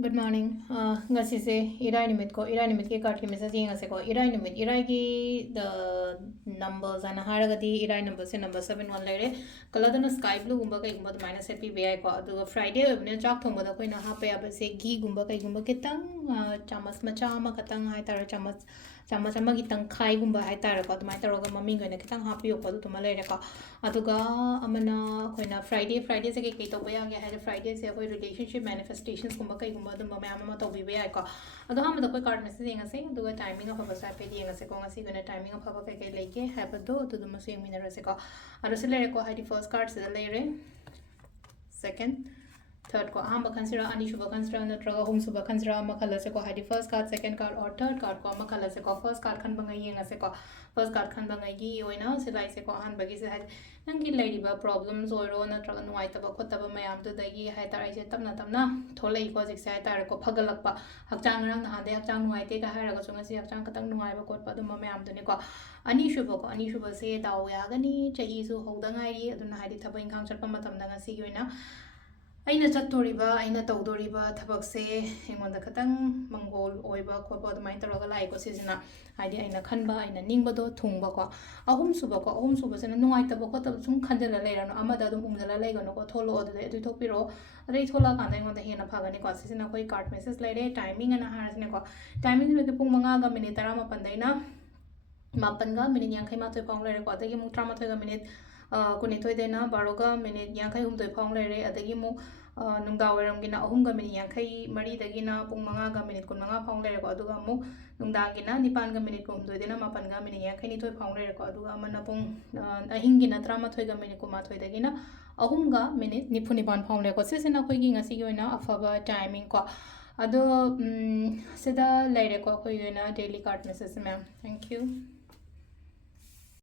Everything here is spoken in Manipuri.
Good morning. Ngasigi irai nimit ko irai nimit ke card ki message ngase ko irai nimit irai ki the numbers ana haragadi irai number se number 71 lere kaladana sky blue gumba kai gumba minus happy bi ko adu Friday ne chak thongba da koina ha pe abase ghee gumba kai gumba kitang chamas macha ama katang hai tar chamas ama ki tang khai gumba hai tar ko tumai tar ga mami goina kitang ha pi ko adu tuma lere ko aduga amana koina Friday se ke to ba ya ha Friday se koi relationship manifestations gumba kai gumba dum ma ama to bi ba ko adu ha ma da koi card message ngase aduga timing of a sa pe di ngase ko ngasi gona timing of a kai leke ha ba do adu dum se mi na rase ko adu se lere ko ha di first card se lere second third ko ahamba consider ani shuba consider natraga home suba consider ama khala se ko hadi first card second card or third card ko ama khala se ko first card khan bangai yenga se ko first card khan bangai gi oina se lai se ko han bagi se had nangi lady ba problems oiro natraga nuai taba khotaba mayam tu dagi hai tar ai se tamna tholai ko jik se hai tar ko phagalak pa hakchang rang na de hakchang nuai te ka haraga chunga se hakchang katang nuai ba kot pa dum mayam tu ne ko ani shuba se daw ya gani chahi su hoda ngai ri aduna hadi thaba inkhang chatpa matam da ngasi gi oina aina chattoriba aina tawdoriba thabakse engonda khatang mangol oiba khopa adumai taraga lai ko sijina haidi aina khanba aina ningba do thungba ko ahum suba sena nuai taba ko tab sum khanjala leirano amada dum umjala leigano ko tholo adu de du thokpiro adai thola kanda engonda hena phagani ko sijina koi card message leire timing ana harasne ko timing me ke pung manga ga minute 38 daina mapan ga minute yang khai ma thoi pang leire ko adagi mung 38 ga minute kunithoi dena baroga minute yankai humdoi phong lere adagi mu nungda waramgina ahumga minute yankai mari dagina pung manga ga minute kun manga phong lere ko aduga mu nungda gina nipan ga minute ko humdoi dena mapan ga minute yankai ni thoi phong lere ko aduga amana pung ahingina 38 ga minute ko ma thoi dagina ahumga minute nipu nipan phong lere ko sisina khoi gi ngasi gi oina afaba timing ko ado sida lere ko khoi oina daily card message ma'am thank you